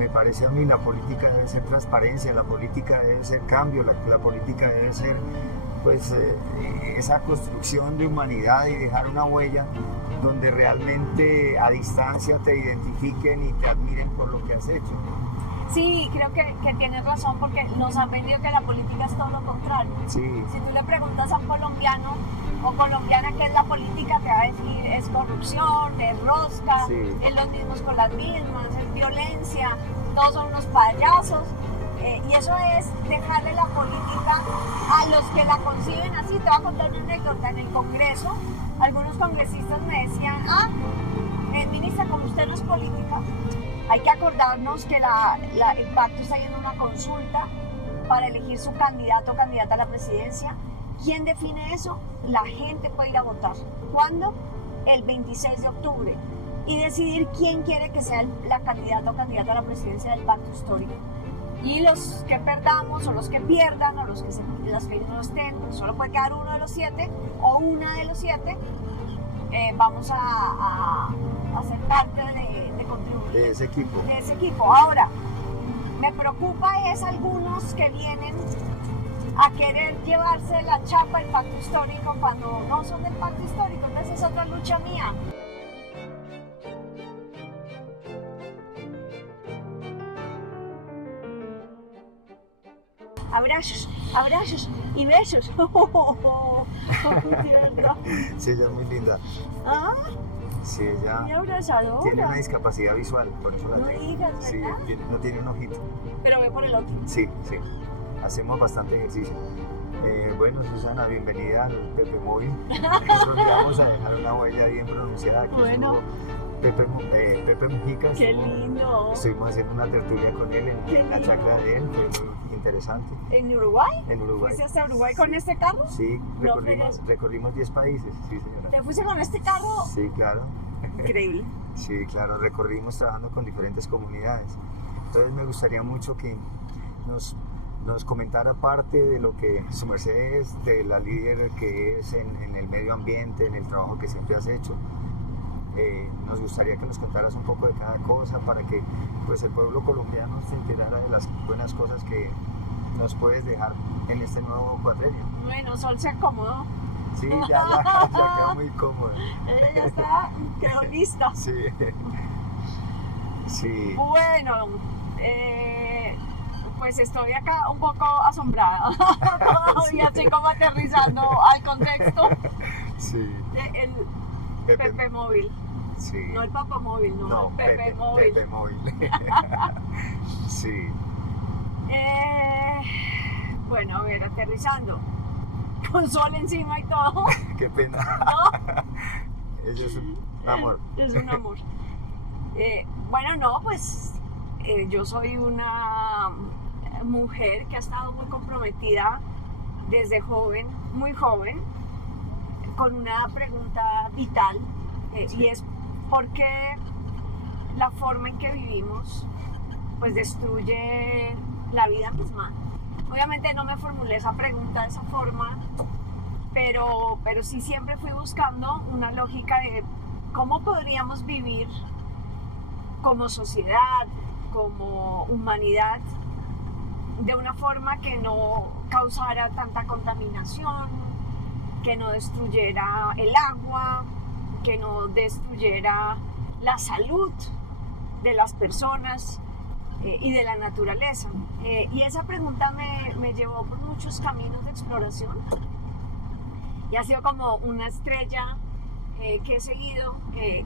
me parece a mí, la política debe ser transparencia, la política debe ser cambio, la política debe ser pues esa construcción de humanidad y dejar una huella donde realmente a distancia te identifiquen y te admiren por lo que has hecho. Sí, creo que tienes razón, porque nos han vendido que la política es todo lo contrario. Sí. Si tú le preguntas a un colombiano o colombiana qué es la política, te va a decir es corrupción, es rosca, Sí. es los mismos con las mismas, es violencia, todos son unos payasos. Y eso es dejarle la política a los que la conciben así. Te voy a contar una anécdota. En el Congreso, algunos congresistas me decían, ministra, como usted no es política, hay que acordarnos que el pacto está yendo a una consulta para elegir su candidato o candidata a la presidencia. ¿Quién define eso? La gente puede ir a votar. ¿Cuándo? El 26 de octubre. Y decidir quién quiere que sea la candidata o candidata a la presidencia del pacto histórico. Y los que perdamos o los que pierdan o los que no estén, pues solo puede quedar uno de los 7 o una de los 7. Vamos a ser parte de contribuir De ese equipo. de ese equipo. Ahora, me preocupa es algunos que vienen a querer llevarse la chapa del pacto histórico cuando no son del pacto histórico. Entonces es otra lucha mía. Abrazos y besos. Sí, ella es muy linda. Ah, Sí, ella y abrazadora. tiene una discapacidad visual, por eso la No tengo. digas, Sí, ¿verdad? no tiene un ojito. Pero ve por el otro. Sí, sí. Hacemos bastante ejercicio. Bueno, Susana, bienvenida al Pepe Móvil. Nosotros le vamos a dejar una huella bien pronunciada. Que Bueno. Pepe Mujica. Qué lindo. Estuvimos haciendo una tertulia con él Qué en la lindo. chacra de él, fue muy interesante. ¿En Uruguay? En Uruguay. ¿Fuiste hasta Uruguay con este carro? Sí, No recorrimos 10 países, sí señora. ¿Te fuiste con este carro? Sí, claro. Increíble. Sí, claro, recorrimos trabajando con diferentes comunidades. Entonces me gustaría mucho que nos comentara parte de lo que su merced es, de la líder que es en el medio ambiente, en el trabajo que siempre has hecho. Nos gustaría que nos contaras un poco de cada cosa para que pues, el pueblo colombiano se enterara de las buenas cosas que nos puedes dejar en este nuevo cuatrenio. Bueno, Sol se acomodó. Sí, ya queda muy cómodo. Ella ya está, quedó lista. Sí. Sí. Bueno, pues estoy acá un poco asombrada. Todavía estoy como aterrizando al contexto Sí. del Pepe Móvil. Sí. No el Papa Móvil, no, el Pepe Móvil. Pepe Móvil. Sí. Bueno, a ver, aterrizando. Con sol encima y todo. Qué pena. ¿No? Ella es un amor. Es un amor. Bueno, no, pues yo soy una mujer que ha estado muy comprometida desde joven, muy joven, con una pregunta vital y es ¿por qué la forma en que vivimos pues destruye la vida misma? Obviamente no me formulé esa pregunta de esa forma, pero sí siempre fui buscando una lógica de cómo podríamos vivir como sociedad, como humanidad, de una forma que no causara tanta contaminación, que no destruyera el agua, que no destruyera la salud de las personas y de la naturaleza. Y esa pregunta me llevó por muchos caminos de exploración y ha sido como una estrella que he seguido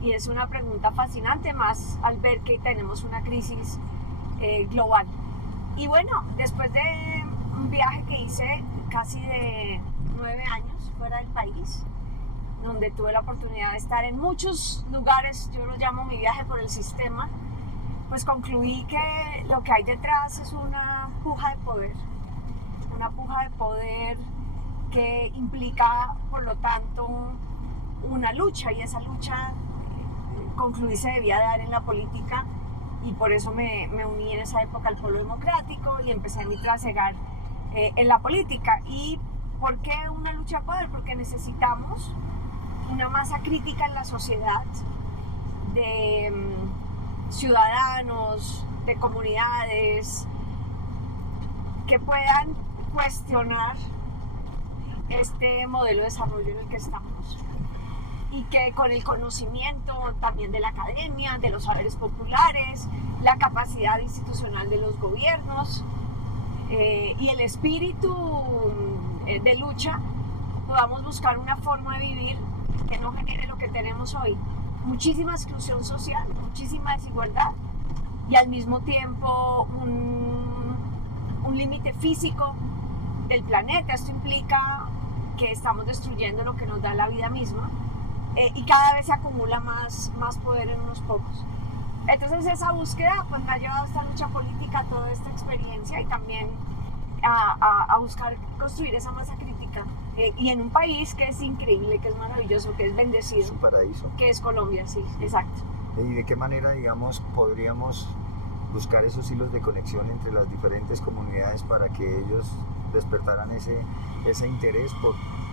y es una pregunta fascinante más al ver que tenemos una crisis global. Y bueno, después de un viaje que hice casi de 9 años fuera del país, donde tuve la oportunidad de estar en muchos lugares, yo lo llamo mi viaje por el sistema, pues concluí que lo que hay detrás es una puja de poder que implica, por lo tanto, una lucha, y esa lucha concluí se debía dar en la política, y por eso me uní en esa época al Polo Democrático y empecé mi trasegar en la política. ¿Y por qué una lucha de poder? Porque necesitamos una masa crítica en la sociedad de ciudadanos, de comunidades que puedan cuestionar este modelo de desarrollo en el que estamos y que con el conocimiento también de la academia, de los saberes populares, la capacidad institucional de los gobiernos y el espíritu de lucha podamos buscar una forma de vivir que no genere lo que tenemos hoy: muchísima exclusión social, muchísima desigualdad y al mismo tiempo un límite físico del planeta. Esto implica que estamos destruyendo lo que nos da la vida misma y cada vez se acumula más poder en unos pocos. Entonces esa búsqueda pues me ha llevado a esta lucha política, a toda esta experiencia y también a buscar construir esa masa crítica y en un país que es increíble, que es maravilloso, que es bendecido. Es un paraíso. Que es Colombia, sí, exacto. ¿Y de qué manera, digamos, podríamos buscar esos hilos de conexión entre las diferentes comunidades para que ellos despertaran ese interés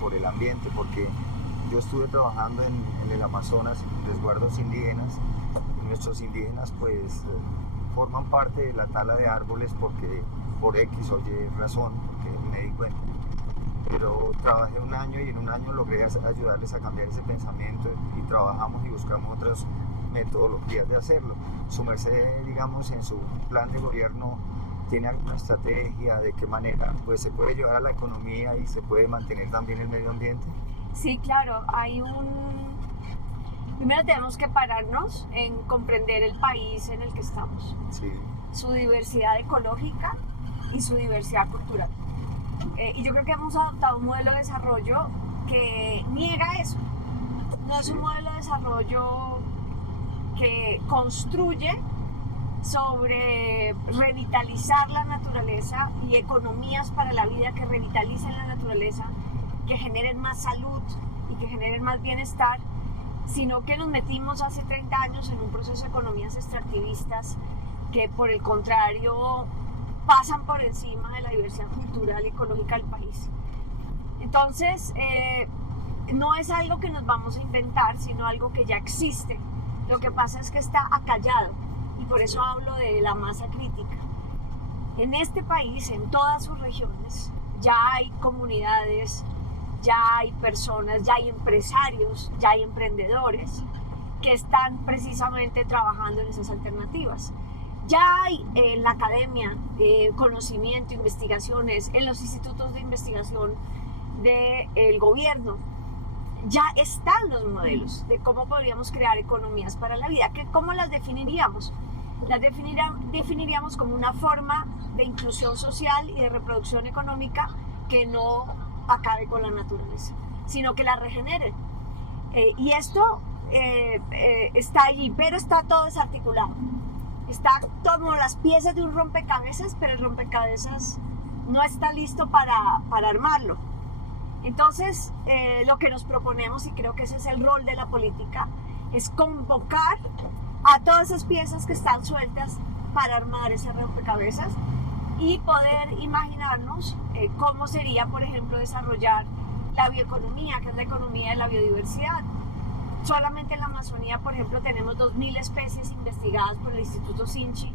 por el ambiente? Porque yo estuve trabajando en el Amazonas, en resguardos indígenas, y nuestros indígenas pues forman parte de la tala de árboles porque por X o Y razón, porque me di cuenta. Pero trabajé un año y en un año logré ayudarles a cambiar ese pensamiento y trabajamos y buscamos otras metodologías de hacerlo. Su merced, digamos, en su plan de gobierno tiene alguna estrategia de qué manera pues se puede llevar a la economía y se puede mantener también el medio ambiente. Sí, claro, primero tenemos que pararnos en comprender el país en el que estamos, Sí. su diversidad ecológica y su diversidad cultural. Y yo creo que hemos adoptado un modelo de desarrollo que niega eso. No es un modelo de desarrollo que construye sobre revitalizar la naturaleza y economías para la vida que revitalicen la naturaleza, que generen más salud y que generen más bienestar, sino que nos metimos hace 30 años en un proceso de economías extractivistas que por el contrario pasan por encima de la diversidad cultural y ecológica del país. Entonces, no es algo que nos vamos a inventar, sino algo que ya existe. Lo que pasa es que está acallado y por eso hablo de la masa crítica. En este país, en todas sus regiones, ya hay comunidades, ya hay personas, ya hay empresarios, ya hay emprendedores que están precisamente trabajando en esas alternativas. Ya hay en la academia conocimiento, investigaciones, en los institutos de investigación del gobierno. Ya están los modelos de cómo podríamos crear economías para la vida. ¿Cómo las definiríamos? Las definiríamos como una forma de inclusión social y de reproducción económica que no acabe con la naturaleza, sino que la regenere. Y esto está allí, pero está todo desarticulado. Está como las piezas de un rompecabezas, pero el rompecabezas no está listo para armarlo. Entonces, lo que nos proponemos, y creo que ese es el rol de la política, es convocar a todas esas piezas que están sueltas para armar ese rompecabezas y poder imaginarnos cómo sería, por ejemplo, desarrollar la bioeconomía, que es la economía de la biodiversidad. Solamente en la Amazonía, por ejemplo, tenemos 2.000 especies investigadas por el Instituto Sinchi,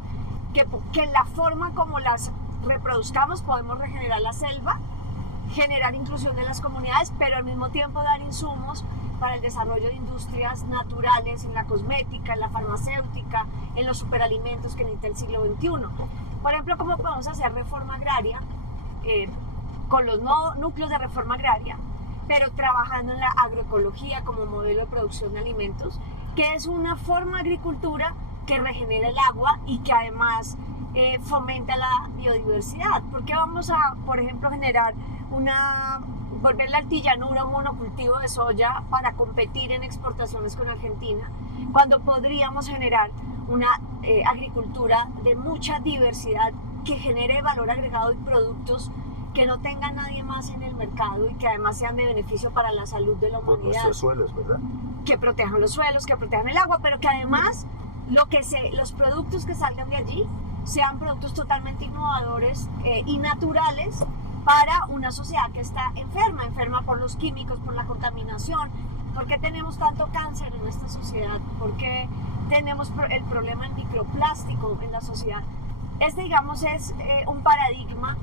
que en la forma como las reproduzcamos podemos regenerar la selva, generar inclusión de las comunidades, pero al mismo tiempo dar insumos para el desarrollo de industrias naturales en la cosmética, en la farmacéutica, en los superalimentos que necesita el siglo XXI. Por ejemplo, ¿cómo podemos hacer reforma agraria con los núcleos de reforma agraria, pero trabajando en la agroecología como modelo de producción de alimentos, que es una forma de agricultura que regenera el agua y que además fomenta la biodiversidad? ¿Por qué vamos a, por ejemplo, volver la altillanura un monocultivo de soya para competir en exportaciones con Argentina, cuando podríamos generar una agricultura de mucha diversidad que genere valor agregado y productos que no tenga nadie más en el mercado y que además sean de beneficio para la salud de la humanidad? Por nuestros suelos, ¿verdad? Que protejan los suelos, que protejan el agua, pero que además los productos que salgan de allí sean productos totalmente innovadores y naturales para una sociedad que está enferma por los químicos, por la contaminación, ¿Por qué tenemos tanto cáncer en esta sociedad? ¿Por qué tenemos el problema del microplástico en la sociedad? Digamos, es un paradigma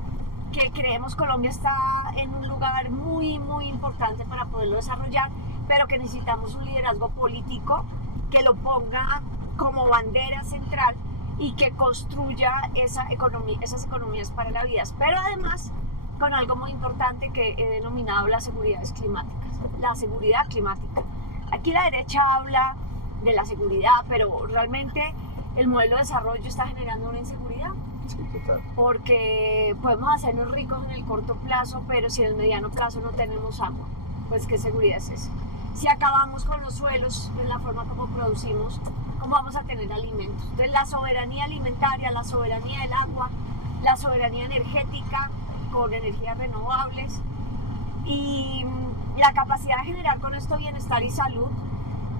que creemos Colombia está en un lugar muy, muy importante para poderlo desarrollar, pero que necesitamos un liderazgo político que lo ponga como bandera central y que construya esas economías para la vida. Pero además, con algo muy importante que he denominado las seguridades climáticas, la seguridad climática. Aquí la derecha habla de la seguridad, pero realmente el modelo de desarrollo está generando una inseguridad. Sí, total. Porque podemos hacernos ricos en el corto plazo, pero si en el mediano plazo no tenemos agua, pues ¿qué seguridad es esa? Si acabamos con los suelos en la forma como producimos, ¿cómo vamos a tener alimentos? Entonces la soberanía alimentaria, la soberanía del agua, la soberanía energética con energías renovables y la capacidad de generar con esto bienestar y salud,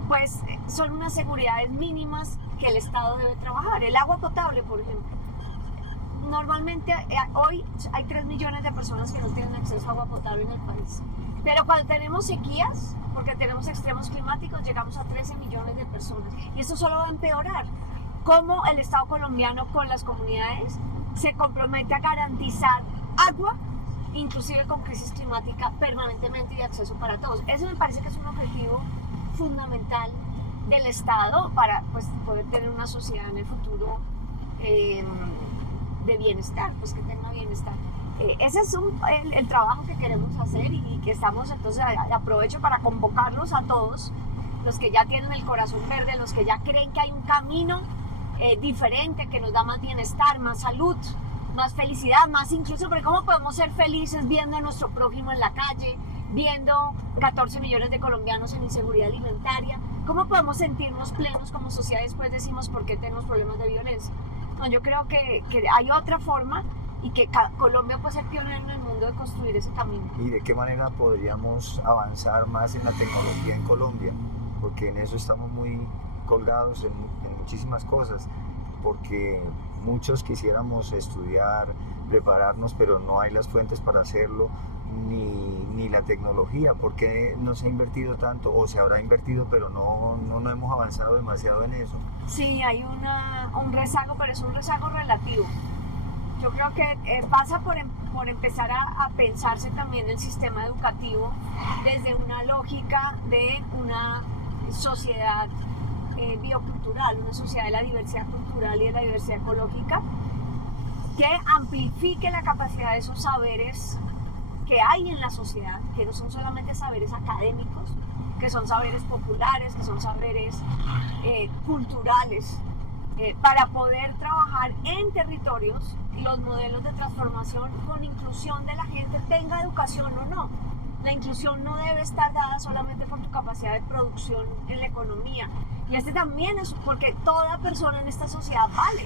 pues son unas seguridades mínimas que el Estado debe trabajar. El agua potable, por ejemplo. Normalmente hoy hay 3 millones de personas que no tienen acceso a agua potable en el país. Pero cuando tenemos sequías, porque tenemos extremos climáticos, llegamos a 13 millones de personas. Y esto solo va a empeorar. Cómo el Estado colombiano con las comunidades se compromete a garantizar agua, inclusive con crisis climática, permanentemente y acceso para todos. Eso me parece que es un objetivo fundamental del Estado para pues, poder tener una sociedad en el futuro de bienestar, pues que tenga bienestar. Ese es el trabajo que queremos hacer y que estamos, entonces aprovecho para convocarlos a todos, los que ya tienen el corazón verde, los que ya creen que hay un camino diferente, que nos da más bienestar, más salud, más felicidad, más incluso, porque ¿cómo podemos ser felices viendo a nuestro prójimo en la calle, viendo 14 millones de colombianos en inseguridad alimentaria? ¿Cómo podemos sentirnos plenos como sociedad y después decimos por qué tenemos problemas de violencia? No, yo creo que hay otra forma y que Colombia puede ser pionera en el mundo de construir ese camino. ¿Y de qué manera podríamos avanzar más en la tecnología en Colombia? Porque en eso estamos muy colgados en muchísimas cosas, porque muchos quisiéramos estudiar, prepararnos, pero no hay las fuentes para hacerlo, ni la tecnología. ¿Por qué no se ha invertido tanto? O se habrá invertido, pero no hemos avanzado demasiado en eso. Sí, hay un rezago, pero es un rezago relativo. Yo creo que pasa por empezar a pensarse también el sistema educativo desde una lógica de una sociedad biocultural, una sociedad de la diversidad cultural y de la diversidad ecológica, que amplifique la capacidad de esos saberes que hay en la sociedad, que no son solamente saberes académicos, que son saberes populares, que son saberes culturales, para poder trabajar en territorios los modelos de transformación con inclusión de la gente, tenga educación o no. La inclusión no debe estar dada solamente por tu capacidad de producción en la economía. Y también es porque toda persona en esta sociedad vale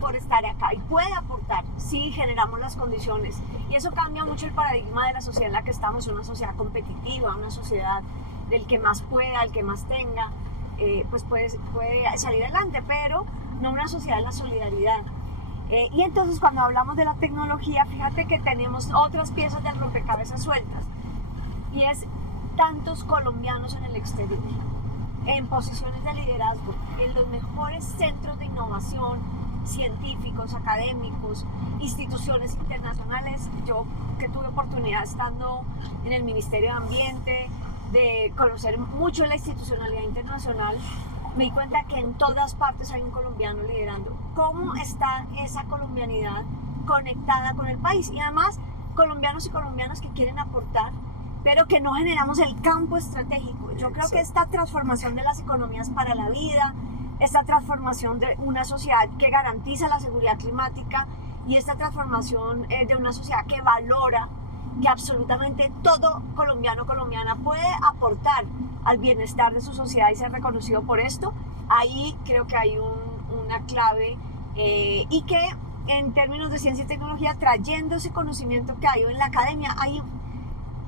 por estar acá y puede aportar si generamos las condiciones. Y eso cambia mucho el paradigma de la sociedad en la que estamos, una sociedad competitiva, una sociedad del que más pueda, el que más tenga, pues puede salir adelante, pero no una sociedad de la solidaridad. Y entonces cuando hablamos de la tecnología, fíjate que tenemos otras piezas del rompecabezas sueltas, y es tantos colombianos en el exterior, en posiciones de liderazgo, en los mejores centros de innovación, científicos, académicos, instituciones internacionales. Yo que tuve oportunidad estando en el Ministerio de Ambiente, de conocer mucho la institucionalidad internacional, me di cuenta que en todas partes hay un colombiano liderando. ¿Cómo está esa colombianidad conectada con el país? Y además, colombianos y colombianas que quieren aportar, pero que no generamos el campo estratégico. Yo creo que esta transformación de las economías para la vida, esta transformación de una sociedad que garantiza la seguridad climática y esta transformación de una sociedad que valora que absolutamente todo colombiano o colombiana puede aportar al bienestar de su sociedad y ser reconocido por esto, ahí creo que hay una clave y que en términos de ciencia y tecnología, trayendo ese conocimiento que hay en la academia, hay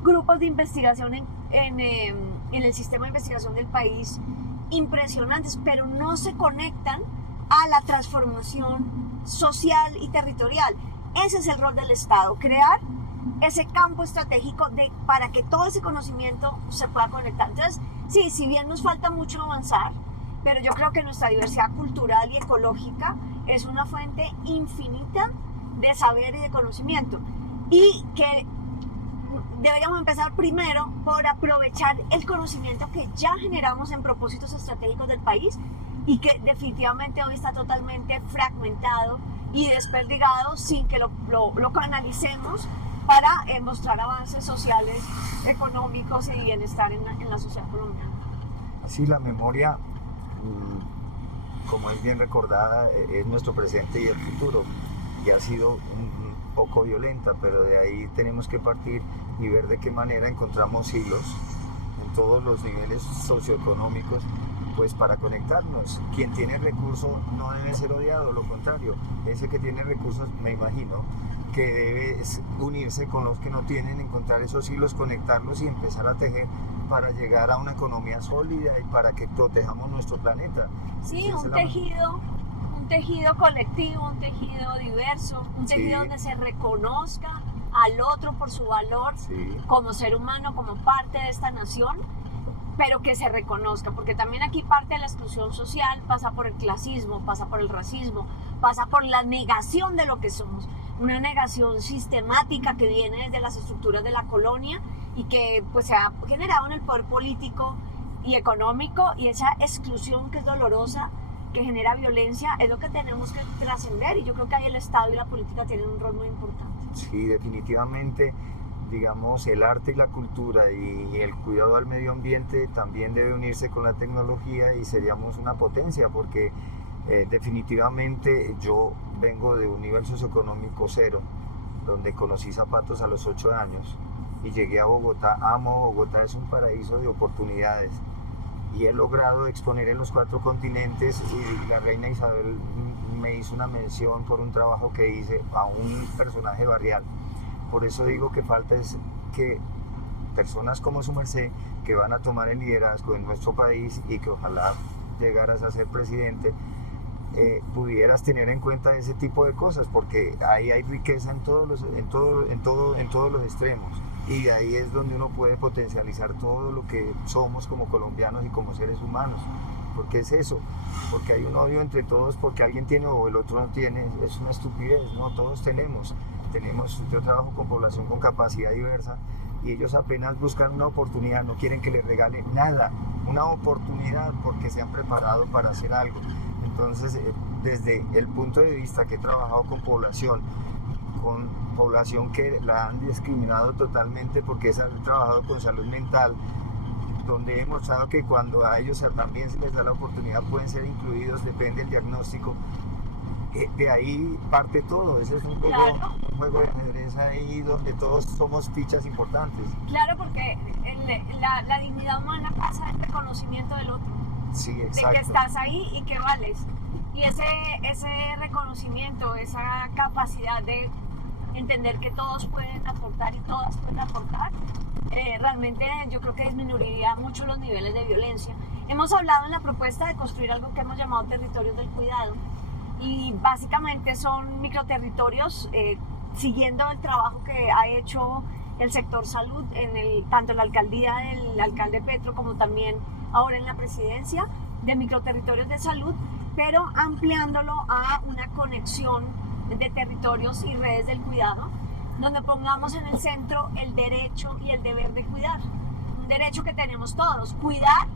grupos de investigación en el sistema de investigación del país impresionantes, pero no se conectan a la transformación social y territorial. Ese es el rol del Estado, crear ese campo estratégico para que todo ese conocimiento se pueda conectar. Entonces, sí, si bien nos falta mucho avanzar, pero yo creo que nuestra diversidad cultural y ecológica es una fuente infinita de saber y de conocimiento. Y que deberíamos empezar primero por aprovechar el conocimiento que ya generamos en propósitos estratégicos del país y que definitivamente hoy está totalmente fragmentado y desperdigado sin que lo canalicemos para mostrar avances sociales, económicos y bienestar en la sociedad colombiana. Así la memoria, como es bien recordada, es nuestro presente y el futuro, y ha sido un poco violenta, pero de ahí tenemos que partir y ver de qué manera encontramos hilos en todos los niveles socioeconómicos, pues para conectarnos. Quien tiene recursos no debe ser odiado, lo contrario, ese que tiene recursos, me imagino, que debe unirse con los que no tienen, encontrar esos hilos, conectarlos y empezar a tejer para llegar a una economía sólida y para que protejamos nuestro planeta. Sí, un tejido colectivo, un tejido diverso, un tejido donde se reconozca al otro por su valor como ser humano, como parte de esta nación, pero que se reconozca, porque también aquí parte de la exclusión social pasa por el clasismo, pasa por el racismo, pasa por la negación de lo que somos, una negación sistemática que viene desde las estructuras de la colonia y que pues se ha generado en el poder político y económico, y esa exclusión que es dolorosa, que genera violencia, es lo que tenemos que trascender, y yo creo que ahí el Estado y la política tienen un rol muy importante. Sí, definitivamente, digamos, el arte y la cultura y el cuidado al medio ambiente también debe unirse con la tecnología y seríamos una potencia, porque definitivamente yo vengo de un nivel socioeconómico cero, donde conocí zapatos a los 8 años y llegué a Bogotá. Amo Bogotá, es un paraíso de oportunidades y he logrado exponer en los 4 continentes, y la reina Isabel me hizo una mención por un trabajo que hice a un personaje barrial. Por eso digo que falta es que personas como su merced, que van a tomar el liderazgo en nuestro país y que ojalá llegaras a ser presidente, pudieras tener en cuenta ese tipo de cosas, porque ahí hay riqueza en todos los extremos, y de ahí es donde uno puede potencializar todo lo que somos como colombianos y como seres humanos. Porque es eso, porque hay un odio entre todos porque alguien tiene o el otro no tiene, es una estupidez, ¿no? Todos tenemos, yo trabajo con población con capacidad diversa y ellos apenas buscan una oportunidad, no quieren que les regalen nada, una oportunidad porque se han preparado para hacer algo. Entonces, desde el punto de vista que he trabajado con población que la han discriminado totalmente porque se han trabajado con salud mental, donde he demostrado que cuando a ellos también se les da la oportunidad pueden ser incluidos, depende del diagnóstico. De ahí parte todo, ese es un juego de ajedrez ahí donde todos somos fichas importantes. Claro, porque la dignidad humana pasa en el reconocimiento del otro. Sí, exacto. De que estás ahí y que vales. Y ese reconocimiento, esa capacidad de entender que todos pueden aportar y todas pueden aportar, realmente yo creo que disminuiría mucho los niveles de violencia. Hemos hablado en la propuesta de construir algo que hemos llamado territorios del cuidado, y básicamente son microterritorios siguiendo el trabajo que ha hecho el sector salud, tanto en la alcaldía del alcalde Petro como también ahora en la presidencia, de microterritorios de salud, pero ampliándolo a una conexión de territorios y redes del cuidado, donde pongamos en el centro el derecho y el deber de cuidar. Un derecho que tenemos todos. Cuidar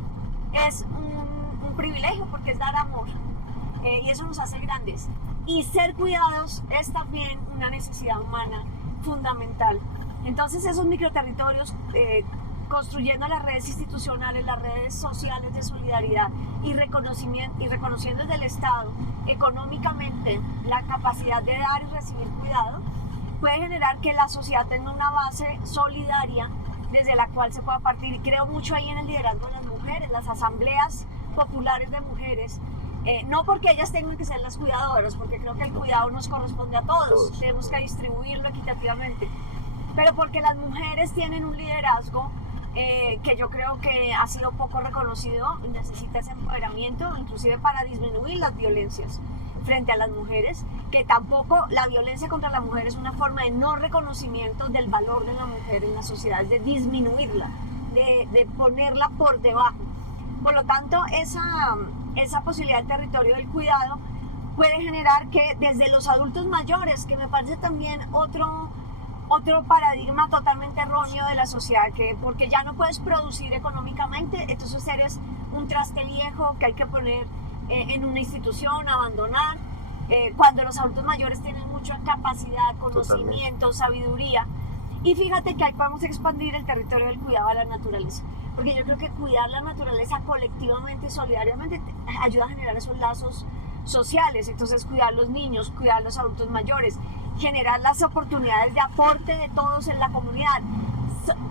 es un privilegio porque es dar amor, y eso nos hace grandes. Y ser cuidados es también una necesidad humana fundamental. Entonces esos microterritorios, construyendo las redes institucionales, las redes sociales de solidaridad y reconociendo desde el Estado económicamente la capacidad de dar y recibir cuidado, puede generar que la sociedad tenga una base solidaria desde la cual se pueda partir. Y creo mucho ahí en el liderazgo de las mujeres, las asambleas populares de mujeres, no porque ellas tengan que ser las cuidadoras, porque creo que el cuidado nos corresponde a todos, tenemos que distribuirlo equitativamente, pero porque las mujeres tienen un liderazgo que yo creo que ha sido poco reconocido y necesita ese empoderamiento, inclusive para disminuir las violencias frente a las mujeres, que tampoco la violencia contra la mujer es una forma de no reconocimiento del valor de la mujer en la sociedad, de disminuirla, de ponerla por debajo. Por lo tanto, esa posibilidad del territorio del cuidado puede generar que desde los adultos mayores, que me parece también otro paradigma totalmente erróneo de la sociedad, que porque ya no puedes producir económicamente, entonces eres un traste viejo que hay que poner en una institución, abandonar, cuando los adultos mayores tienen mucha capacidad, conocimiento, sabiduría. Y fíjate que ahí podemos expandir el territorio del cuidado a la naturaleza, porque yo creo que cuidar la naturaleza colectivamente y solidariamente ayuda a generar esos lazos sociales. Entonces, cuidar los niños, cuidar los adultos mayores, generar las oportunidades de aporte de todos en la comunidad,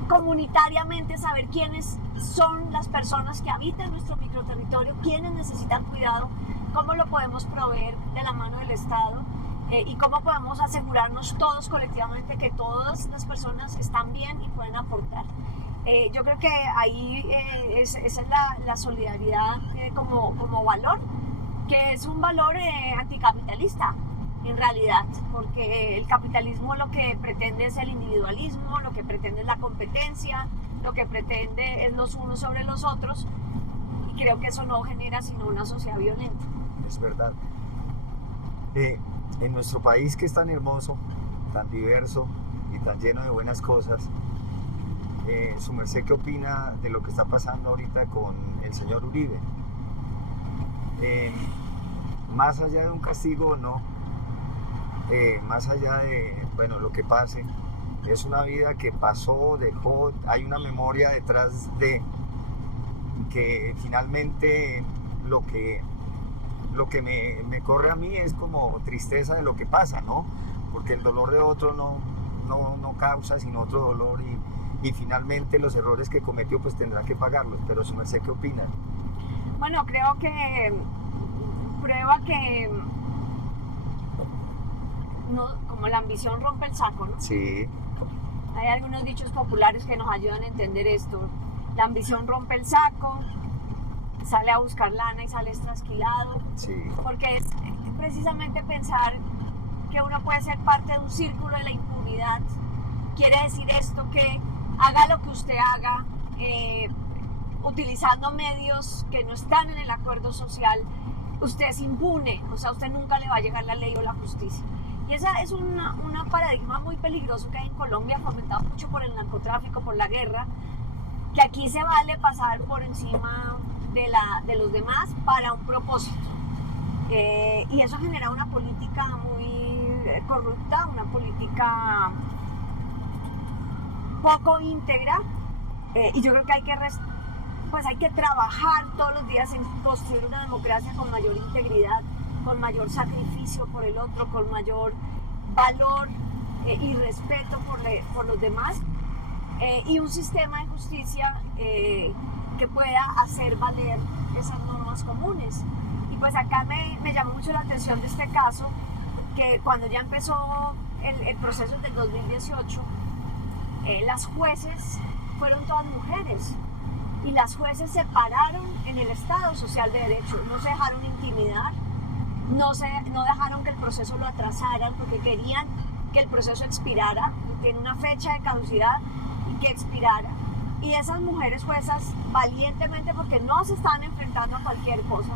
comunitariamente saber quiénes son las personas que habitan nuestro microterritorio, quiénes necesitan cuidado, cómo lo podemos proveer de la mano del Estado, y cómo podemos asegurarnos todos colectivamente que todas las personas están bien y pueden aportar. Yo creo que ahí esa es la solidaridad como valor, que es un valor anticapitalista en realidad, porque el capitalismo lo que pretende es el individualismo, lo que pretende es la competencia, lo que pretende es los unos sobre los otros, y creo que eso no genera sino una sociedad violenta. Es verdad. En nuestro país, que es tan hermoso, tan diverso y tan lleno de buenas cosas, su merced, ¿qué opina de lo que está pasando ahorita con el señor Uribe? Más allá de un castigo o no, más allá de, bueno, lo que pase, es una vida que pasó, dejó, hay una memoria detrás de que finalmente lo que me corre a mí es como tristeza de lo que pasa, ¿no? Porque el dolor de otro no causa sino otro dolor, y finalmente los errores que cometió pues tendrá que pagarlos. Pero su merced, ¿qué opina? Bueno, creo que prueba que no, como la ambición rompe el saco, ¿no? Sí. Hay algunos dichos populares que nos ayudan a entender esto. La ambición rompe el saco, sale a buscar lana y sale trasquilado. Sí. Porque es precisamente pensar que uno puede ser parte de un círculo de la impunidad. Quiere decir esto que haga lo que usted haga, utilizando medios que no están en el acuerdo social, usted es impune, o sea, a usted nunca le va a llegar la ley o la justicia. Y esa es un paradigma muy peligroso que hay en Colombia, fomentado mucho por el narcotráfico, por la guerra, que aquí se vale pasar por encima de los demás para un propósito. Y eso genera una política muy corrupta, una política poco íntegra, y yo creo que hay que trabajar todos los días en construir una democracia con mayor integridad, con mayor sacrificio por el otro, con mayor valor y respeto por los demás, y un sistema de justicia que pueda hacer valer esas normas comunes. Y pues acá me llamó mucho la atención de este caso, que cuando ya empezó el proceso del 2018, las jueces fueron todas mujeres, y las jueces se pararon en el Estado Social de Derecho, no se dejaron intimidar, no dejaron que el proceso lo atrasaran, porque querían que el proceso expirara, y tiene una fecha de caducidad, y que expirara. Y esas mujeres juezas, valientemente, porque no se estaban enfrentando a cualquier cosa,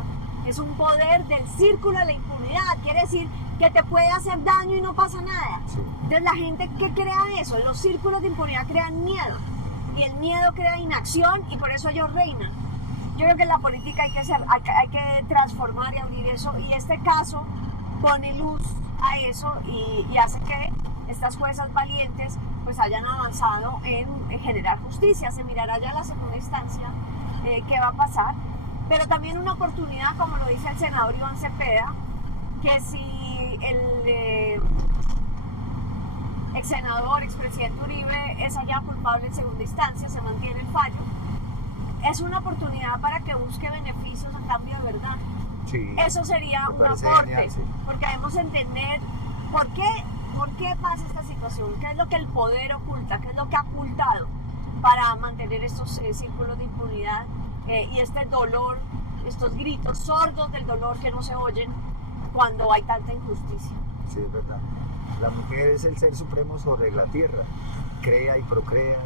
es un poder del círculo de la impunidad, quiere decir que te puede hacer daño y no pasa nada. Sí. Entonces la gente que crea eso, los círculos de impunidad crean miedo, y el miedo crea inacción, y por eso ellos reinan. Yo creo que en la política hay que transformar y abrir eso, y este caso pone luz a eso y hace que estas juezas valientes pues hayan avanzado en generar justicia. Se mirará ya en la segunda instancia qué va a pasar, pero también una oportunidad, como lo dice el senador Iván Cepeda, que si el ex senador, expresidente Uribe es hallado culpable en segunda instancia, se mantiene el fallo, es una oportunidad para que busque beneficios a cambio de verdad. Sí. Eso sería un aporte, genial, sí. porque debemos entender por qué pasa esta situación, qué es lo que el poder oculta, qué es lo que ha ocultado para mantener estos círculos de impunidad, y este dolor, estos gritos sordos del dolor que no se oyen cuando hay tanta injusticia. Sí, es verdad. La mujer es el ser supremo sobre la tierra, crea y procrea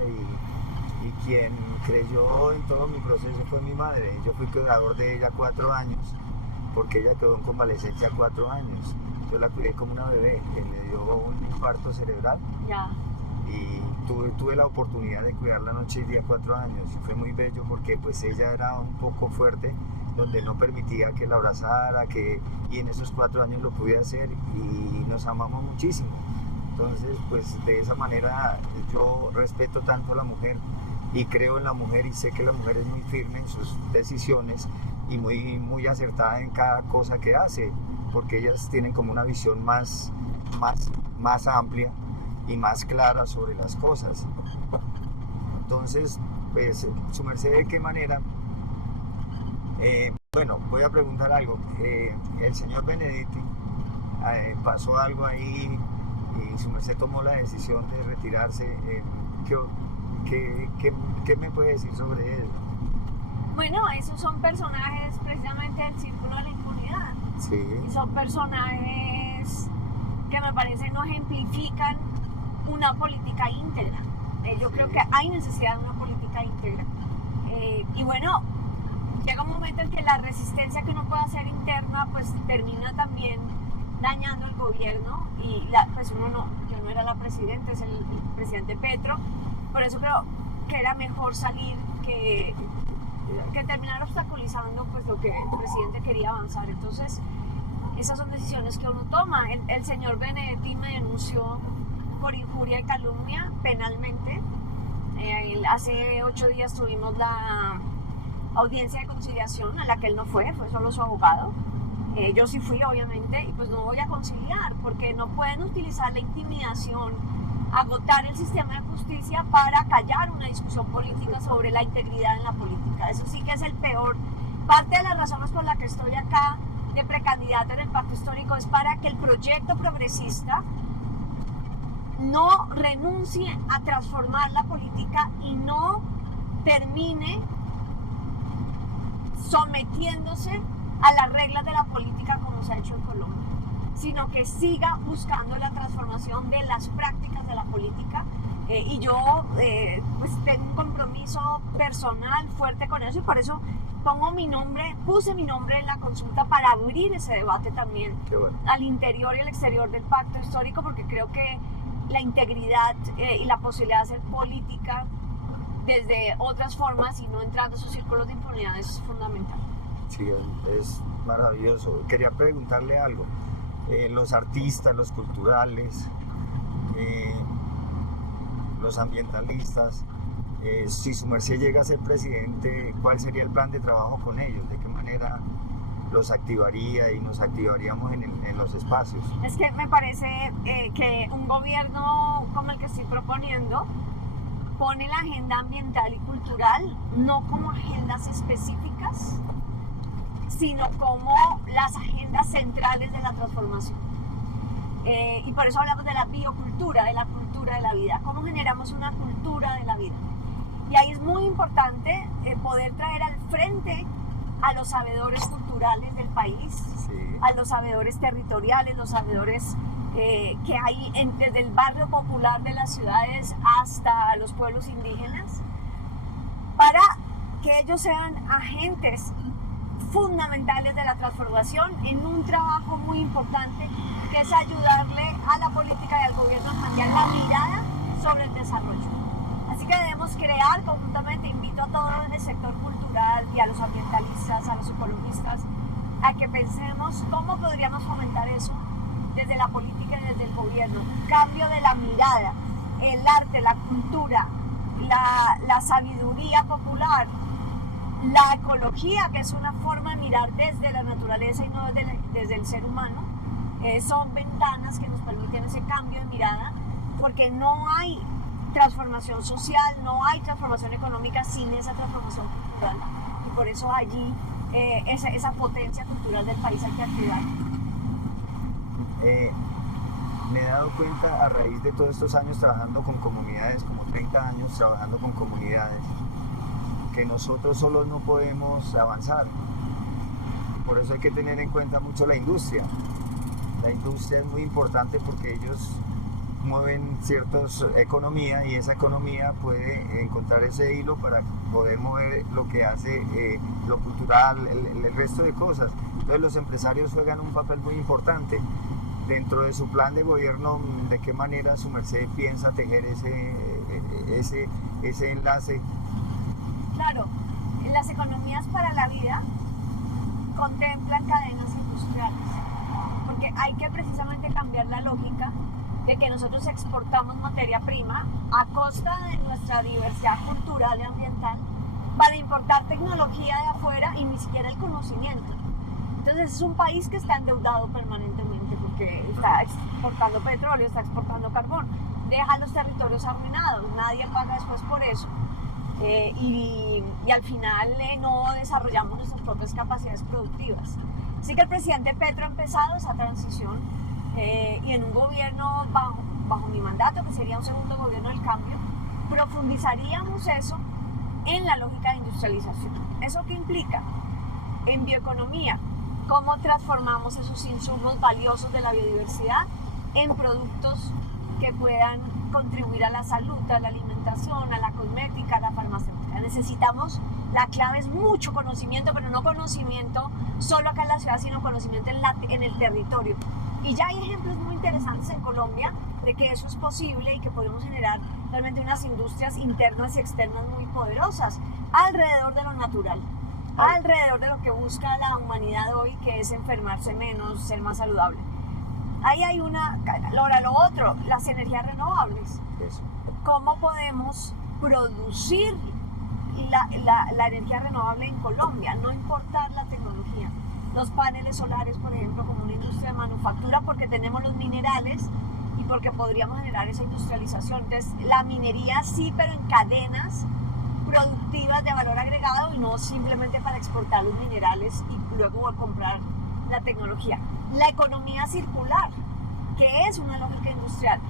y quien creyó en todo mi proceso fue mi madre. Yo fui cuidador de ella 4 años porque ella quedó en convalecencia 4 años. Yo la cuidé como una bebé, le dio un infarto cerebral. Ya. Y tuve la oportunidad de cuidarla noche y día 4 años y fue muy bello porque pues ella era un poco fuerte, donde no permitía que la abrazara, y en esos 4 años lo pude hacer y nos amamos muchísimo. Entonces pues de esa manera yo respeto tanto a la mujer y creo en la mujer y sé que la mujer es muy firme en sus decisiones y muy acertada en cada cosa que hace, porque ellas tienen como una visión más amplia y más clara sobre las cosas. Entonces, pues, su merced, ¿de qué manera? Bueno, voy a preguntar algo. El señor Benedetti, pasó algo ahí y su merced tomó la decisión de retirarse. ¿Qué me puede decir sobre él? Bueno, esos son personajes precisamente del círculo de la impunidad. Sí. Y son personajes que me parece no ejemplifican una política íntegra. Yo creo que hay necesidad de una política íntegra. Y bueno, llega un momento en que la resistencia que uno puede hacer interna pues termina también dañando el gobierno y pues yo no era la presidenta, es el presidente Petro. Por eso creo que era mejor salir que terminar obstaculizando pues lo que el presidente quería avanzar. Entonces esas son decisiones que uno toma. El señor Benedetti me denunció por injuria y calumnia penalmente. Hace 8 días tuvimos la audiencia de conciliación a la que él no fue solo su abogado. Yo sí fui, obviamente, y pues no voy a conciliar porque no pueden utilizar la intimidación, agotar el sistema de justicia para callar una discusión política sobre la integridad en la política. Eso sí que es el peor. Parte de las razones por las que estoy acá de precandidata en el Pacto Histórico es para que el proyecto progresista no renuncie a transformar la política y no termine sometiéndose a las reglas de la política como se ha hecho en Colombia, sino que siga buscando la transformación de las prácticas de la política. Y yo pues tengo un compromiso personal fuerte con eso y por eso puse mi nombre en la consulta para abrir ese debate también al interior y al exterior del Pacto Histórico, porque creo que la integridad y la posibilidad de hacer política desde otras formas y no entrando a esos círculos de impunidad es fundamental. Sí, es maravilloso. Quería preguntarle algo. Los artistas, los culturales, los ambientalistas, si su merced llega a ser presidente, ¿cuál sería el plan de trabajo con ellos? ¿De qué manera los activaría y nos activaríamos en los espacios? Es que me parece que un gobierno como el que estoy proponiendo pone la agenda ambiental y cultural no como agendas específicas, sino como las agendas centrales de la transformación. Y por eso hablamos de la biocultura, de la cultura de la vida. ¿Cómo generamos una cultura de la vida? Y ahí es muy importante poder traer al frente a los sabedores culturales del país, sí, a los sabedores territoriales, los sabedores que hay desde el barrio popular de las ciudades hasta los pueblos indígenas, para que ellos sean agentes fundamentales de la transformación en un trabajo muy importante que es ayudarle a la política y al gobierno a cambiar la mirada sobre el desarrollo. Así que debemos crear conjuntamente, invito a todo el sector cultural y a los ambientalistas, a los ecologistas, a que pensemos cómo podríamos fomentar eso desde la política y desde el gobierno. Un cambio de la mirada, el arte, la cultura, la sabiduría popular, la ecología, que es una forma de mirar desde la naturaleza y no desde el ser humano, son ventanas que nos permiten ese cambio de mirada, porque no hay transformación social, no hay transformación económica sin esa transformación cultural. Y por eso allí esa potencia cultural del país hay que activar. Me he dado cuenta a raíz de todos estos años trabajando con comunidades, como 30 años trabajando con comunidades, que nosotros solos no podemos avanzar. Por eso hay que tener en cuenta mucho la industria. La industria es muy importante porque ellos mueven ciertas economía y esa economía puede encontrar ese hilo para poder mover lo que hace lo cultural, el resto de cosas. Entonces los empresarios juegan un papel muy importante. Dentro de su plan de gobierno, ¿de qué manera su merced piensa tejer ese enlace? Claro, las economías para la vida contemplan cadenas industriales, porque hay que precisamente cambiar la lógica de que nosotros exportamos materia prima a costa de nuestra diversidad cultural y ambiental para importar tecnología de afuera y ni siquiera el conocimiento. Entonces es un país que está endeudado permanentemente porque está exportando petróleo, está exportando carbón, deja los territorios arruinados, nadie paga después por eso. Y al final no desarrollamos nuestras propias capacidades productivas. Así que el presidente Petro ha empezado esa transición y en un gobierno bajo mi mandato, que sería un segundo gobierno del cambio, profundizaríamos eso en la lógica de industrialización. ¿Eso qué implica? En bioeconomía, cómo transformamos esos insumos valiosos de la biodiversidad en productos que puedan contribuir a la salud, a la alimentación, a la cosmética, a la farmacéutica. Necesitamos, la clave es mucho conocimiento, pero no conocimiento solo acá en la ciudad, sino conocimiento en el territorio. Y ya hay ejemplos muy interesantes en Colombia de que eso es posible y que podemos generar realmente unas industrias internas y externas muy poderosas alrededor de lo natural, alrededor de lo que busca la humanidad hoy, que es enfermarse menos, ser más saludable. Ahí hay ahora lo otro, las energías renovables. ¿Cómo podemos producir la energía renovable en Colombia? No importar la tecnología. Los paneles solares, por ejemplo, como una industria de manufactura, porque tenemos los minerales y porque podríamos generar esa industrialización. Entonces, la minería sí, pero en cadenas productivas de valor agregado y no simplemente para exportar los minerales y luego comprar la tecnología. La economía circular, que es una lógica industrial.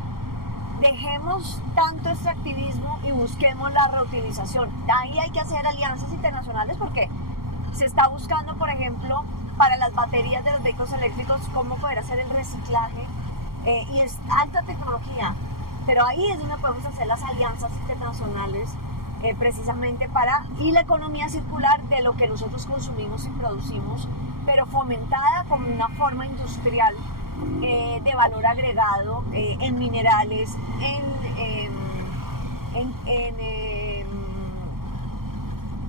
Dejemos tanto extractivismo y busquemos la reutilización. Ahí hay que hacer alianzas internacionales porque se está buscando, por ejemplo, para las baterías de los vehículos eléctricos, cómo poder hacer el reciclaje y es alta tecnología, pero ahí es donde podemos hacer las alianzas internacionales precisamente y la economía circular de lo que nosotros consumimos y producimos, pero fomentada como una forma industrial de valor agregado en minerales, en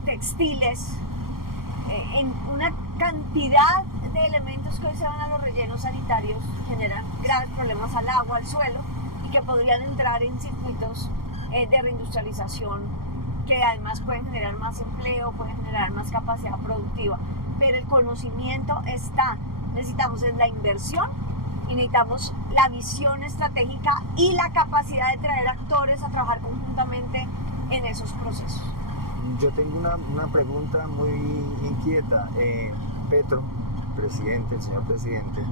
textiles, en una cantidad de elementos que hoy se van a los rellenos sanitarios, generan graves problemas al agua, al suelo, y que podrían entrar en circuitos de reindustrialización que además pueden generar más empleo, pueden generar más capacidad productiva. Pero el conocimiento está, necesitamos la inversión y necesitamos la visión estratégica y la capacidad de traer actores a trabajar conjuntamente en esos procesos. Yo tengo una pregunta muy inquieta. Petro, el señor presidente,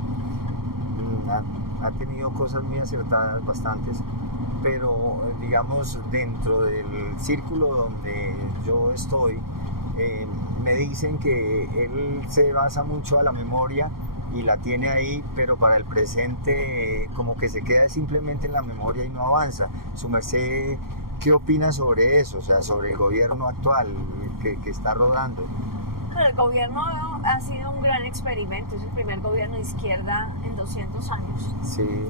ha tenido cosas muy acertadas, bastantes, pero digamos dentro del círculo donde yo estoy, me dicen que él se basa mucho a la memoria y la tiene ahí, pero para el presente como que se queda simplemente en la memoria y no avanza. Su merced, ¿qué opina sobre eso? O sea, sobre el gobierno actual que está rodando. El gobierno ha sido un gran experimento, es el primer gobierno de izquierda en 200 años. Sí.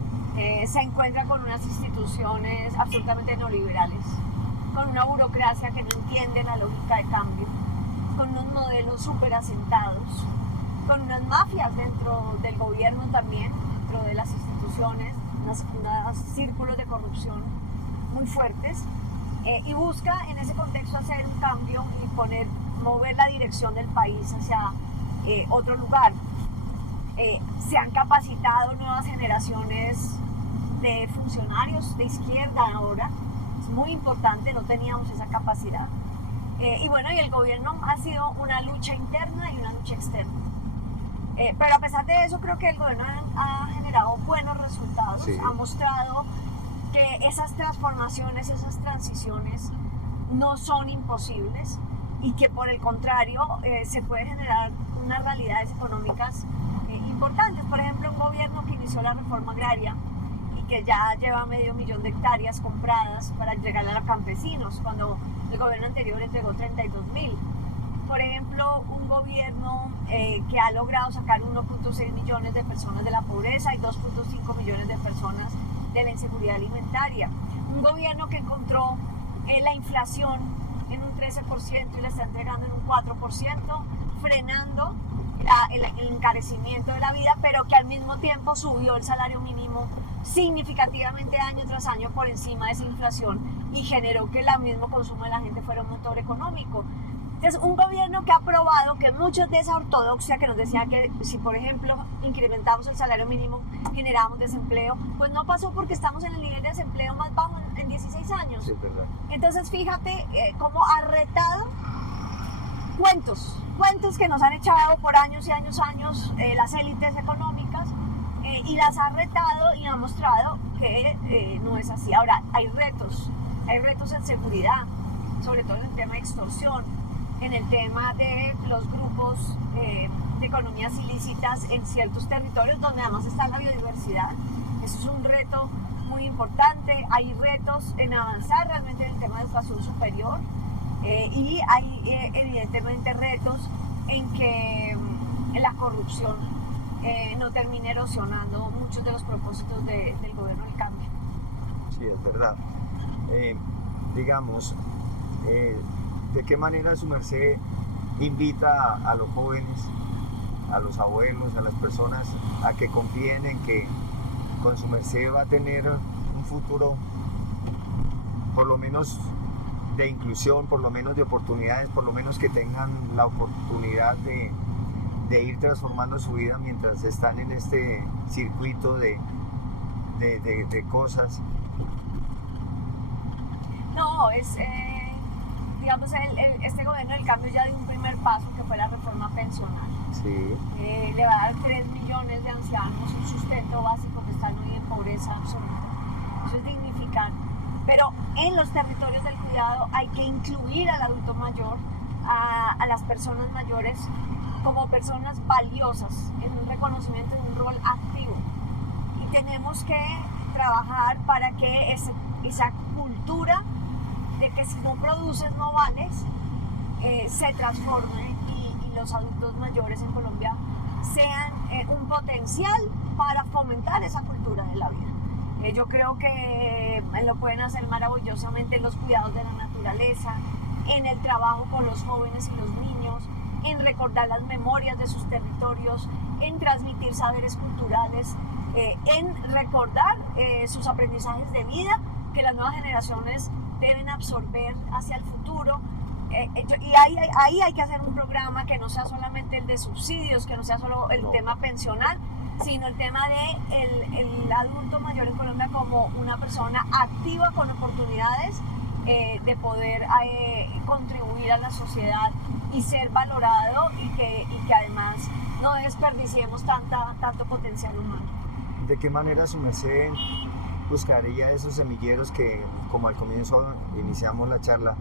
Se encuentra con unas instituciones absolutamente neoliberales, con una burocracia que no entiende la lógica de cambio, con unos modelos súper asentados, con unas mafias dentro del gobierno también, dentro de las instituciones, unos círculos de corrupción muy fuertes, y busca en ese contexto hacer un cambio y mover la dirección del país hacia otro lugar. Se han capacitado nuevas generaciones de funcionarios de izquierda ahora, es muy importante, no teníamos esa capacidad. Y bueno, y el gobierno ha sido una lucha interna y una lucha externa. Pero a pesar de eso, creo que el gobierno ha generado buenos resultados, sí. Ha mostrado que esas transformaciones, esas transiciones no son imposibles y que por el contrario se pueden generar unas realidades económicas importantes. Por ejemplo, un gobierno que inició la reforma agraria y que ya lleva 500.000 de hectáreas compradas para entregarle a los campesinos, cuando el gobierno anterior entregó 32.000. Por ejemplo, un gobierno que ha logrado sacar 1.6 millones de personas de la pobreza y 2.5 millones de personas de la inseguridad alimentaria. Un gobierno que encontró la inflación en un 13% y la está entregando en un 4%, frenando el encarecimiento de la vida, pero que al mismo tiempo subió el salario mínimo significativamente año tras año por encima de esa inflación y generó que el mismo consumo de la gente fuera un motor económico. Es un gobierno que ha probado que muchos de esa ortodoxia que nos decía que si, por ejemplo, incrementamos el salario mínimo, generamos desempleo, pues no pasó porque estamos en el nivel de desempleo más bajo en 16 años. Sí, verdad. Entonces, fíjate cómo ha retado cuentos que nos han echado por años y años las élites económicas y las ha retado y ha mostrado que no es así. Ahora, hay retos en seguridad, sobre todo en el tema de extorsión, en el tema de los grupos de economías ilícitas en ciertos territorios donde además está la biodiversidad. Eso es un reto muy importante. Hay retos en avanzar realmente en el tema de educación superior y hay evidentemente retos en que la corrupción no termine erosionando muchos de los propósitos del gobierno del cambio. Sí, es verdad. Digamos, ¿de qué manera su merced invita a los jóvenes, a los abuelos, a las personas a que confíen en que con su merced va a tener un futuro por lo menos de inclusión, por lo menos de oportunidades, por lo menos que tengan la oportunidad de ir transformando su vida mientras están en este circuito de cosas? No, digamos, este gobierno del cambio ya dio un primer paso que fue la reforma pensional. Sí. Le va a dar 3 millones de ancianos un sustento básico que están hoy en pobreza absoluta. Eso es dignificar. Pero en los territorios del cuidado hay que incluir al adulto mayor, a las personas mayores, como personas valiosas en un reconocimiento de un rol activo. Y tenemos que trabajar para que esa cultura de que si no produces no vales, se transforme y los adultos mayores en Colombia sean un potencial para fomentar esa cultura de la vida. Yo creo que lo pueden hacer maravillosamente en los cuidados de la naturaleza, en el trabajo con los jóvenes y los niños, en recordar las memorias de sus territorios, en transmitir saberes culturales, en recordar sus aprendizajes de vida que las nuevas generaciones deben absorber hacia el futuro. Y ahí hay que hacer un programa que no sea solamente el de subsidios, que no sea solo el tema pensional, sino el tema de el adulto mayor en Colombia como una persona activa con oportunidades de poder contribuir a la sociedad y ser valorado y que además no desperdiciemos tanto potencial humano. ¿De qué manera su merced buscaría esos semilleros que, como al comienzo iniciamos la charla,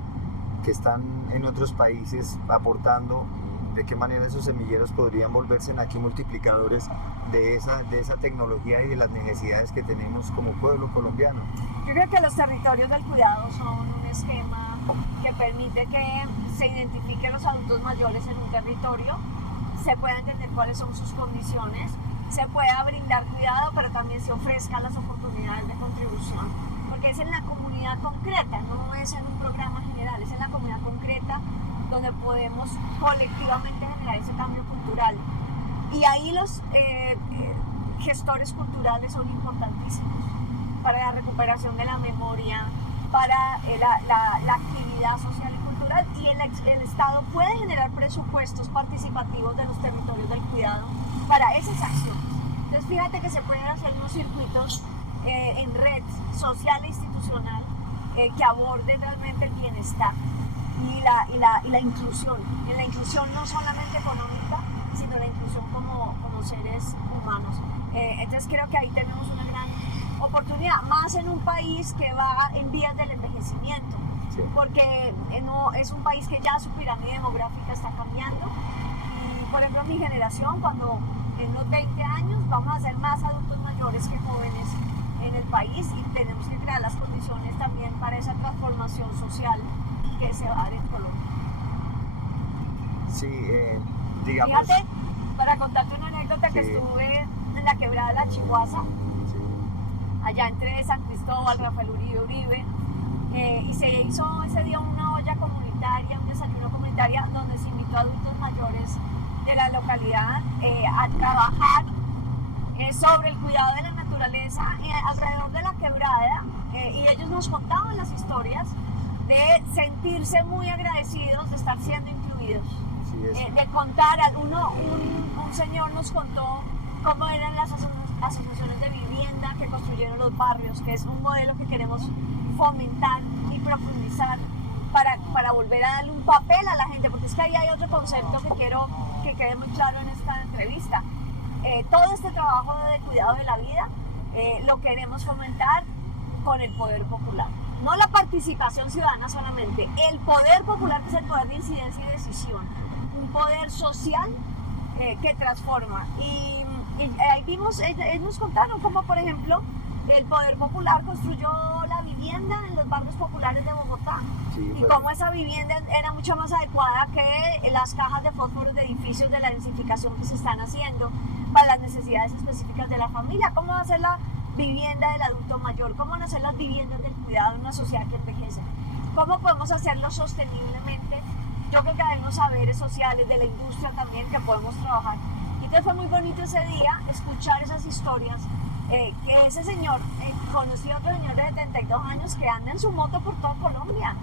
que están en otros países aportando? ¿De qué manera esos semilleros podrían volverse aquí multiplicadores de esa tecnología y de las necesidades que tenemos como pueblo colombiano? Yo creo que los territorios del cuidado son un esquema que permite que se identifiquen los adultos mayores en un territorio, se pueda entender cuáles son sus condiciones, se pueda brindar cuidado, pero también se ofrezcan las oportunidades de contribución, porque es en la comunidad concreta, no es en un programa general, es en la comunidad concreta donde podemos colectivamente generar ese cambio cultural. Y ahí los gestores culturales son importantísimos para la recuperación de la memoria, para la actividad social y cultural, y el Estado puede generar presupuestos participativos de los territorios del cuidado para esas acciones. Entonces fíjate que se pueden hacer unos circuitos en red social e institucional que aborden realmente el bienestar y la inclusión. En la inclusión no solamente económica, sino la inclusión como seres humanos. Entonces creo que ahí tenemos una gran oportunidad, más en un país que va en vías del envejecimiento, sí, porque no, es un país que ya su pirámide demográfica está cambiando. Y, por ejemplo, mi generación, cuando en unos 20 años vamos a ser más adultos mayores que jóvenes en el país y tenemos que crear las condiciones también para esa transformación social que se va a dar en Colombia. Sí, digamos... Fíjate, para contarte una anécdota, que estuve en la quebrada de la Chiguaza, allá entre San Cristóbal, Rafael Uribe, y se hizo ese día una olla comunitaria, un desayuno comunitario donde se invitó a adultos mayores de la localidad a trabajar sobre el cuidado de la naturaleza alrededor de la quebrada, y ellos nos contaban las historias de sentirse muy agradecidos de estar siendo incluidos, de contar, un señor nos contó cómo eran las asociaciones de vivienda que construyeron los barrios, que es un modelo que queremos fomentar y profundizar para volver a darle un papel a la gente, porque es que ahí hay otro concepto que quiero que quede muy claro en esta entrevista. Todo este trabajo de cuidado de la vida lo queremos fomentar con el poder popular, no la participación ciudadana solamente, el poder popular, que es el poder de incidencia y decisión, un poder social que transforma. Y ahí vimos, ellos nos contaron cómo, por ejemplo, el poder popular construyó la vivienda en los barrios populares de Bogotá, y cómo esa vivienda era mucho más adecuada que las cajas de fósforos de edificios de la densificación que se están haciendo para las necesidades específicas de la familia. ¿Cómo va a ser la vivienda del adulto mayor? ¿Cómo van a ser las viviendas del cuidado de una sociedad que envejece? ¿Cómo podemos hacerlo sosteniblemente? Yo creo que hay unos saberes sociales de la industria también que podemos trabajar. Y entonces fue muy bonito ese día escuchar esas historias, que ese señor, conocí a otro señor de 72 años que anda en su moto por toda Colombia.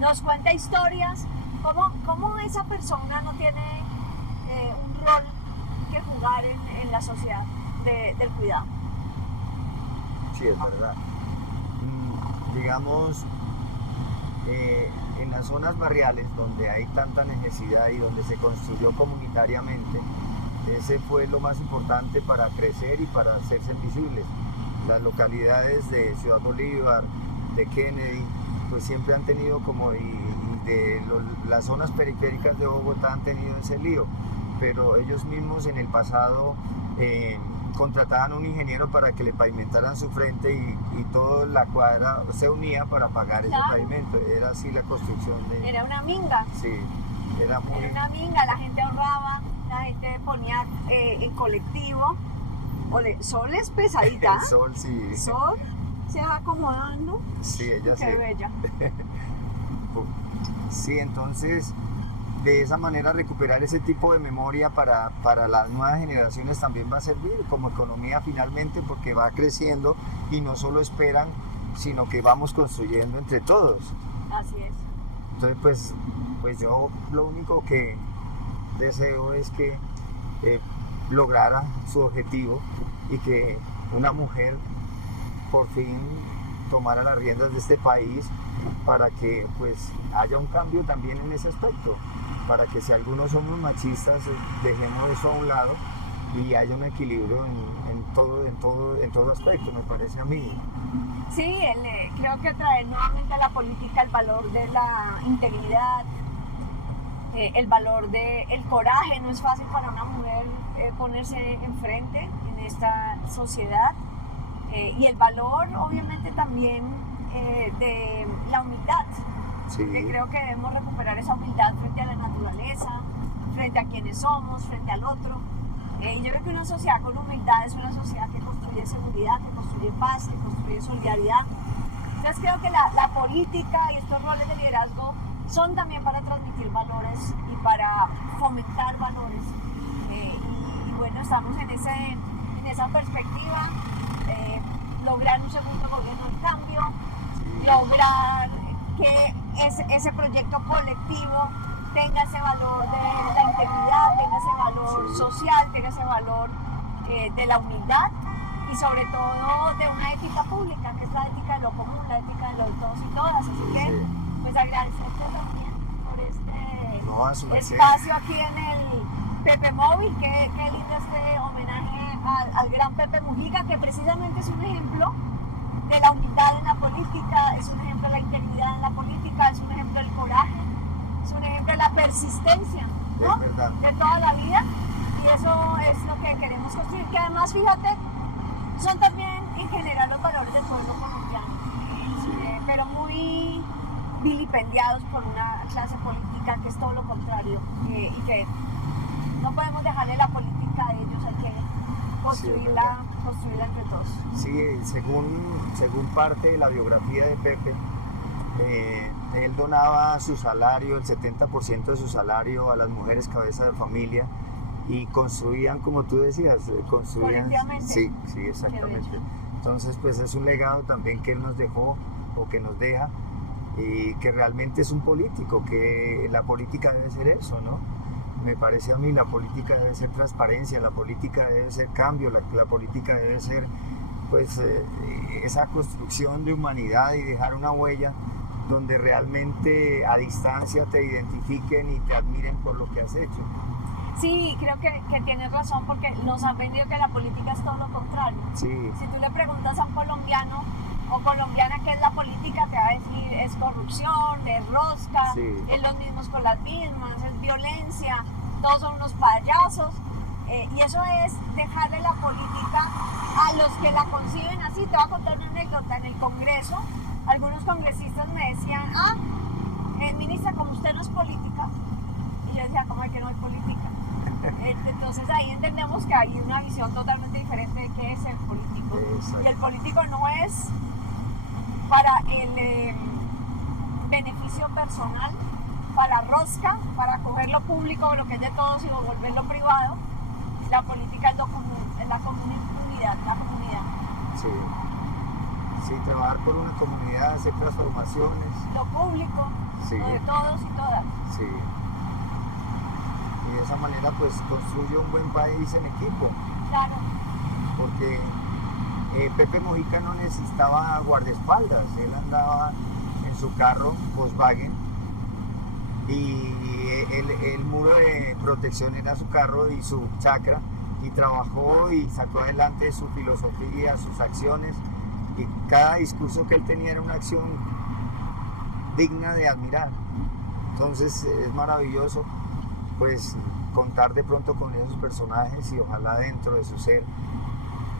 Nos cuenta historias, cómo esa persona no tiene un rol que jugar en la sociedad del cuidado. Sí, es verdad. Digamos, en las zonas barriales donde hay tanta necesidad y donde se construyó comunitariamente, ese fue lo más importante para crecer y para hacerse visibles. Las localidades de Ciudad Bolívar, de Kennedy, pues siempre han tenido las zonas periféricas de Bogotá han tenido ese lío, pero ellos mismos en el pasado contrataban un ingeniero para que le pavimentaran su frente y toda la cuadra se unía para pagar ese pavimento. Era así la construcción de... Era una minga. Sí, era una minga, la gente ahorraba, la gente ponía en colectivo. Sol es pesadita. El sol, sí. Sol se va acomodando. Sí, ella sí. Qué bella. Sí, entonces de esa manera recuperar ese tipo de memoria para las nuevas generaciones también va a servir como economía finalmente, porque va creciendo y no solo esperan, sino que vamos construyendo entre todos. Así es. Entonces pues yo lo único que deseo es que lograra su objetivo y que una mujer por fin tomara las riendas de este país, para que pues haya un cambio también en ese aspecto, para que si algunos somos machistas dejemos eso a un lado y haya un equilibrio en todo aspecto, me parece a mí. Sí, creo que traer nuevamente a la política el valor de la integridad, el valor del coraje. No es fácil para una mujer ponerse enfrente en esta sociedad, y el valor obviamente también de la humildad. Sí. Que creo que debemos recuperar esa humildad frente a la naturaleza, frente a quienes somos, frente al otro. Y yo creo que una sociedad con humildad es una sociedad que construye seguridad, que construye paz, que construye solidaridad. Entonces creo que la política y estos roles de liderazgo son también para transmitir valores y para fomentar valores. Y bueno, estamos en esa perspectiva, lograr un segundo gobierno del cambio, lograr que ese proyecto colectivo tenga ese valor de la integridad, tenga ese valor social, tenga ese valor de la humildad y sobre todo de una ética pública, que es la ética de lo común, la ética de los todos y todas. Así que pues agradecerte también por este espacio aquí en el Pepe Móvil. Qué lindo este homenaje al gran Pepe Mujica, que precisamente es un ejemplo de la humildad en la política, es un ejemplo de la integridad en la política, es un ejemplo del coraje, es un ejemplo de la persistencia, ¿no? De toda la vida, y eso es lo que queremos podemos construir, que además, fíjate, son también en general los valores del pueblo colombiano, pero muy vilipendiados por una clase política que es todo lo contrario, y que no podemos dejarle la política a ellos, hay que construirla entre todos. Sí, según parte de la biografía de Pepe, él donaba su salario, el 70% de su salario a las mujeres cabeza de familia y construían, como tú decías, Colectivamente. Sí, exactamente. Entonces, pues es un legado también que él nos dejó o que nos deja y que realmente es un político, que la política debe ser eso, ¿no? Me parece a mí, la política debe ser transparencia, la política debe ser cambio, la política debe ser pues esa construcción de humanidad y dejar una huella donde realmente a distancia te identifiquen y te admiren por lo que has hecho. Sí, creo que tienes razón, porque nos han vendido que la política es todo lo contrario. Sí. Si tú le preguntas a un colombiano o colombiana qué es la política, te va a decir es corrupción, es rosca, Sí. es los mismos con las mismas, es violencia, todos son unos payasos. Y eso es dejarle la política a los que la conciben así. Te voy a contar una anécdota. En el Congreso, algunos congresistas me decían, ministra, como usted no es política. Y yo decía, ¿cómo es que no hay política? Entonces ahí entendemos que hay una visión totalmente diferente de qué es el político. Exacto. Y el político no es para el beneficio personal, para rosca, para coger lo público, lo que es de todos y volverlo privado. La política es lo común, es la comunidad, la comunidad. Sí, trabajar por una comunidad, hacer transformaciones. Lo público, Sí. lo de todos y todas. Sí. Y de esa manera pues construye un buen país en equipo, Claro. porque Pepe Mojica no necesitaba guardaespaldas, él andaba en su carro Volkswagen y el muro de protección era su carro y su chacra, y trabajó y sacó adelante su filosofía, sus acciones, y cada discurso que él tenía era una acción digna de admirar. Entonces es maravilloso pues contar de pronto con esos personajes y ojalá dentro de su ser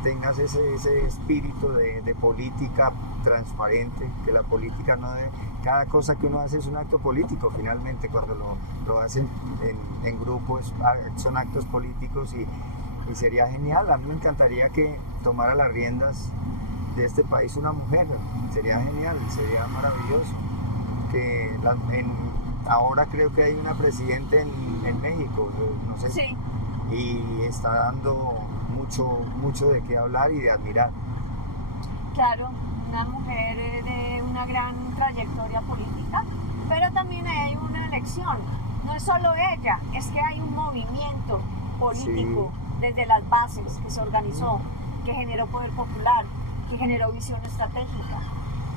tengas ese espíritu de política transparente, que la política no debe, cada cosa que uno hace es un acto político finalmente, cuando lo hacen en grupo son actos políticos y sería genial. A mí me encantaría que tomara las riendas de este país una mujer, sería genial, sería maravilloso. Que ahora creo que hay una presidenta en México, no sé, Sí. y está dando mucho de qué hablar y de admirar. Claro, una mujer de una gran trayectoria política, pero también hay una elección. No es solo ella, es que hay un movimiento político desde las bases que se organizó, que generó poder popular, que generó visión estratégica,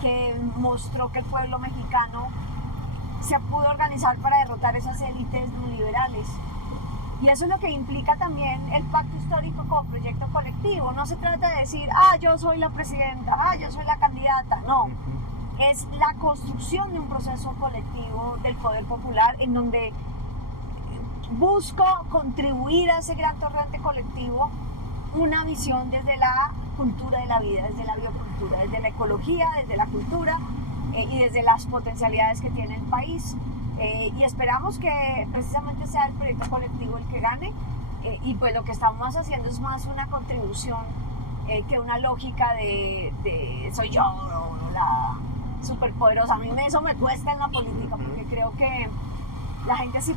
que mostró que el pueblo mexicano se pudo organizar para derrotar esas élites neoliberales. Y eso es lo que implica también el pacto histórico como proyecto colectivo. No se trata de decir, yo soy la presidenta, yo soy la candidata. No, es la construcción de un proceso colectivo del poder popular en donde busco contribuir a ese gran torrente colectivo una visión desde la cultura de la vida, desde la biocultura, desde la ecología, desde la cultura y desde las potencialidades que tiene el país. Y esperamos que precisamente sea el proyecto colectivo el que gane, y pues lo que estamos haciendo es más una contribución que una lógica de soy yo la superpoderosa. A mí eso me cuesta en la política, porque creo que la gente sí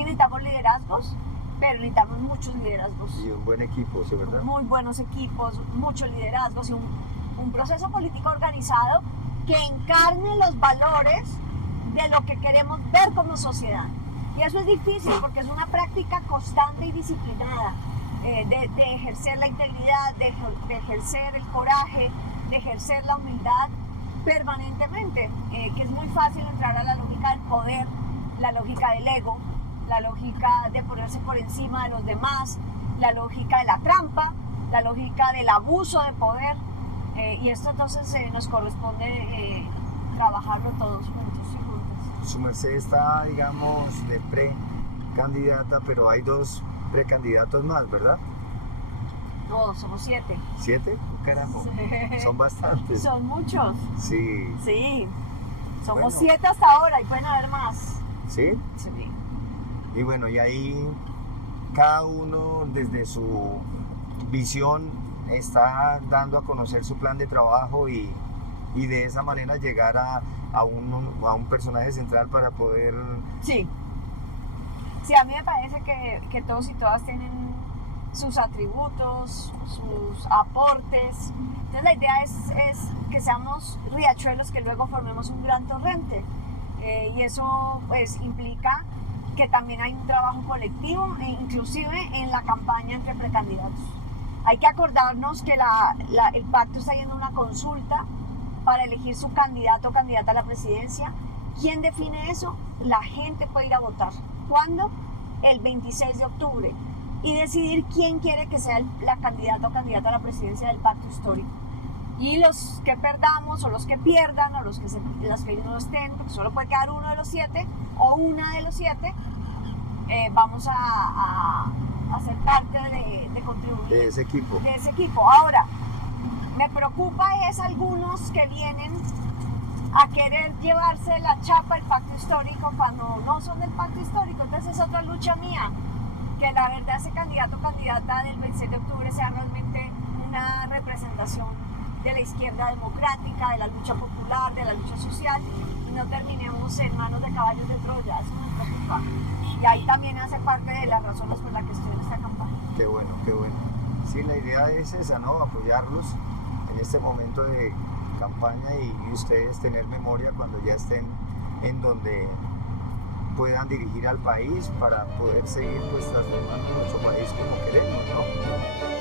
necesitamos liderazgos, pero necesitamos muchos liderazgos. Y un buen equipo, ¿sí, verdad? Muy buenos equipos, muchos liderazgos y un proceso político organizado que encarne los valores de lo que queremos ver como sociedad. Y eso es difícil porque es una práctica constante y disciplinada de ejercer la integridad, de ejercer el coraje, de ejercer la humildad permanentemente, que es muy fácil entrar a la lógica del poder, la lógica del ego, la lógica de ponerse por encima de los demás, la lógica de la trampa, la lógica del abuso de poder, y esto entonces nos corresponde trabajarlo todos juntos y juntas. Su merced está, digamos, de pre-candidata, pero hay dos precandidatos más, ¿verdad? No, somos 7. ¿7? Carajo. Son bastantes. Son muchos. Sí. Sí. Somos Bueno. 7 hasta ahora y pueden haber más. ¿Sí? Sí. Y bueno, y ahí cada uno desde su visión está dando a conocer su plan de trabajo y de esa manera llegar a un personaje central para poder... Sí. Sí, a mí me parece que todos y todas tienen sus atributos, sus aportes. Entonces la idea es que seamos riachuelos que luego formemos un gran torrente. Y eso pues implica que también hay un trabajo colectivo, e inclusive en la campaña entre precandidatos. Hay que acordarnos que el pacto está yendo a una consulta para elegir su candidato o candidata a la presidencia. ¿Quién define eso? La gente puede ir a votar. ¿Cuándo? El 26 de octubre. Y decidir quién quiere que sea la candidata o candidata a la presidencia del pacto histórico. Y los que perdamos o los que pierdan o los que no estén, porque solo puede quedar uno de los 7 o una de los 7, vamos a ser parte de contribuir de ese equipo. De ese equipo. Ahora, me preocupa es algunos que vienen a querer llevarse la chapa del pacto histórico cuando no son del pacto histórico. Entonces es otra lucha mía, que la verdad ese candidato o candidata del 26 de octubre sea realmente una representación de la izquierda democrática, de la lucha popular, de la lucha social, y no terminemos en manos de caballos de Troya. Eso me preocupa. Y ahí también hace parte de las razones por las que estoy en esta campaña. Qué bueno, qué bueno. Sí, la idea es esa, ¿no? Apoyarlos en este momento de campaña y ustedes tener memoria cuando ya estén en donde puedan dirigir al país para poder seguir pues transformando nuestro país como queremos, ¿no?